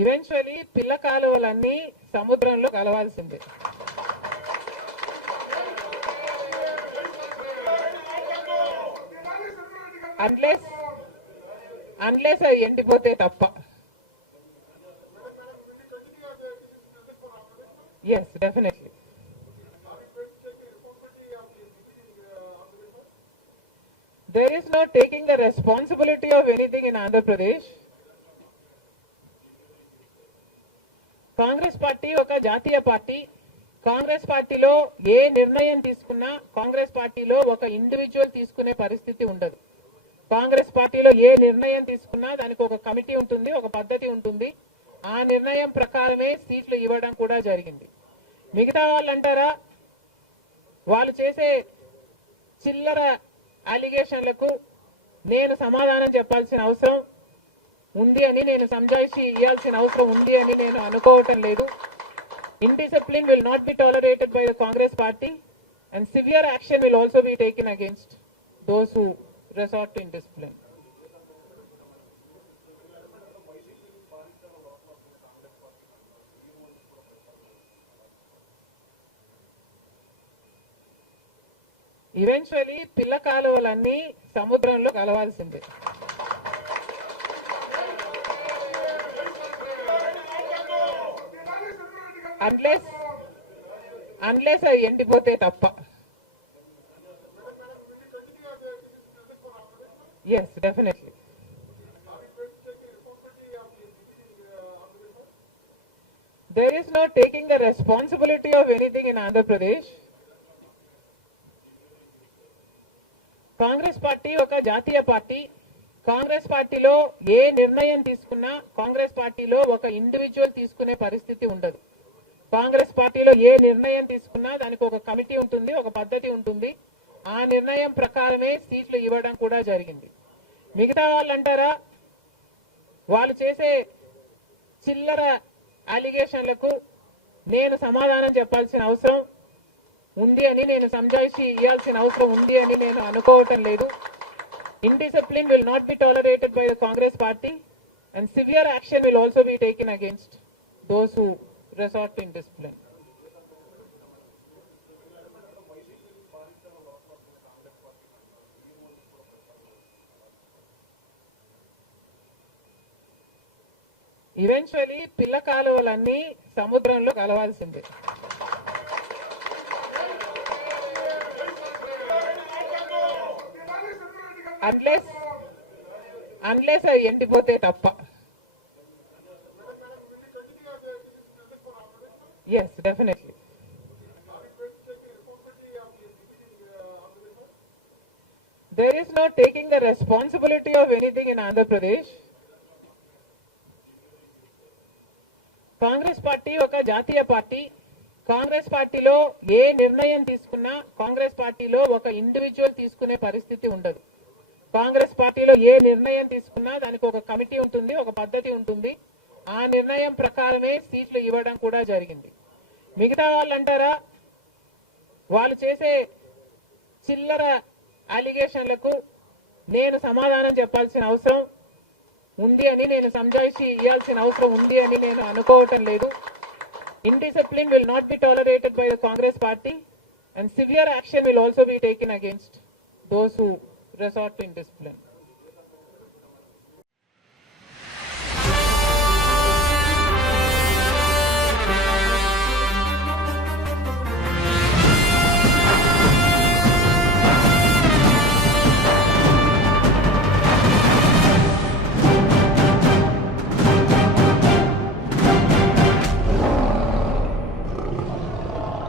ఈవెన్చువల్లీ పిల్ల కాలువలన్నీ సముద్రంలో కలవాల్సిందే. అన్లెస్ అవి ఎండిపోతే తప్ప. Yes, definitely. There is no taking the responsibility of anything in Andhra Pradesh. Congress పార్టీ ఒక జాతీయ పార్టీ. కాంగ్రెస్ పార్టీలో ఏ నిర్ణయం తీసుకున్నా కాంగ్రెస్ పార్టీలో ఒక ఇండివిజువల్ తీసుకునే పరిస్థితి ఉండదు. కాంగ్రెస్ పార్టీలో ఏ నిర్ణయం తీసుకున్నా దానికి ఒక కమిటీ ఉంటుంది, ఒక పద్ధతి ఉంటుంది. ఆ నిర్ణయం ప్రకారమే సీట్లు ఇవ్వడం కూడా జరిగింది. మిగతా వాళ్ళు అంటారా, వాళ్ళు చేసే చిల్లర అలిగేషన్లకు నేను సమాధానం చెప్పాల్సిన అవసరం ఉంది అని, నేను సంజాయిషి ఇవ్వాల్సిన అవసరం ఉంది అని నేను అనుకోవటం లేదు. Indiscipline will not be tolerated by the Congress party and severe action will also be taken against those who resort to indiscipline. Eventually పిల్ల కాలువలన్నీ సముద్రంలో కలవాల్సిందే. అన్లెస్ అవి ఎండిపోతే తప్ప. Yes, definitely. There is no taking the responsibility of anything in Andhra Pradesh. Congress పార్టీ ఒక జాతీయ పార్టీ. కాంగ్రెస్ పార్టీలో ఏ నిర్ణయం తీసుకున్నా కాంగ్రెస్ పార్టీలో ఒక ఇండివిజువల్ తీసుకునే పరిస్థితి ఉండదు. కాంగ్రెస్ పార్టీలో ఏ నిర్ణయం తీసుకున్నా దానికి ఒక కమిటీ ఉంటుంది, ఒక పద్ధతి ఉంటుంది. ఆ నిర్ణయం ప్రకారమే సీట్లు ఇవ్వడం కూడా జరిగింది. మిగతా వాళ్ళు అంటారా, వాళ్ళు చేసే చిల్లర అలిగేషన్లకు నేను సమాధానం చెప్పాల్సిన అవసరం ఉంది అని, నేను సంజాయిషి ఇవ్వాల్సిన అవసరం ఉంది అని నేను అనుకోవటం లేదు. Indiscipline will not be tolerated by the Congress party and severe action will also be taken against those who resort to indiscipline. Eventually పిల్ల కాలువలన్నీ సముద్రంలో కలవాల్సిందే. అన్లెస్ అవి ఎండిపోతే తప్ప. Yes, definitely. There is no taking the responsibility of anything in Andhra Pradesh. Congress పార్టీ ఒక జాతీయ పార్టీ. కాంగ్రెస్ పార్టీలో ఏ నిర్ణయం తీసుకున్నా కాంగ్రెస్ పార్టీలో ఒక ఇండివిజువల్ తీసుకునే పరిస్థితి ఉండదు. కాంగ్రెస్ పార్టీలో ఏ నిర్ణయం తీసుకున్నా దానికి ఒక కమిటీ ఉంటుంది, ఒక పద్ధతి ఉంటుంది. ఆ నిర్ణయం ప్రకారమే సీట్లు ఇవ్వడం కూడా జరిగింది. మిగతా వాళ్ళు అంటారా, వాళ్ళు చేసే చిల్లర అలిగేషన్లకు నేను సమాధానం చెప్పాల్సిన అవసరం ఉంది అని, నేను సంజాయిషి ఇవ్వాల్సిన అవసరం ఉంది అని నేను అనుకోవటం లేదు. Indiscipline will not be tolerated by the Congress party and severe action will also be taken against those who resort to indiscipline.